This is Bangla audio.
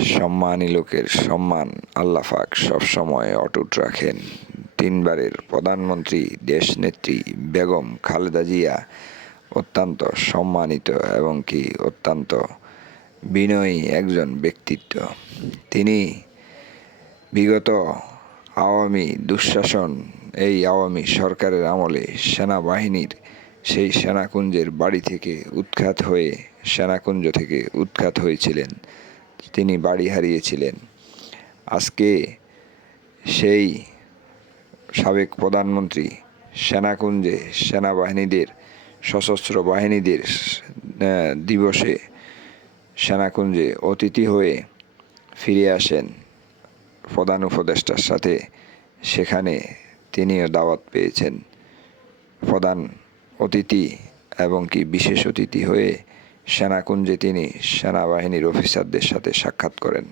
সম্মানী লোকের সম্মান আল্লাহ পাক সবসময় অটুট রাখেন। তিনবারের প্রধানমন্ত্রী দেশনেত্রী বেগম খালেদা জিয়া অত্যন্ত সম্মানিত এবং কি অত্যন্ত বিনয়ী একজন ব্যক্তিত্ব। তিনি বিগত আওয়ামী দুঃশাসন, এই আওয়ামী সরকারের আমলে সেনাবাহিনীর সেই সেনাকুঞ্জের বাড়ি থেকে উৎখাত হয়ে সেনাকুঞ্জ থেকে উৎখাত হয়েছিলেন। তিনি বাড়ি হারিয়েছিলেন। আজকে সেই সাবেক প্রধানমন্ত্রী সেনাকুঞ্জে সেনাবাহিনীদের সশস্ত্র বাহিনীদের দিবসে সেনাকুঞ্জে অতিথি হয়ে ফিরে আসেন প্রধান উপদেষ্টার সাথে। সেখানে তিনিও দাওয়াত পেয়েছেন প্রধান অতিথি এবং কি বিশেষ অতিথি হয়ে সেনাকুঞ্জে তিনি সেনাবাহিনীর অফিসারদের সাথে সাক্ষাৎ করেন।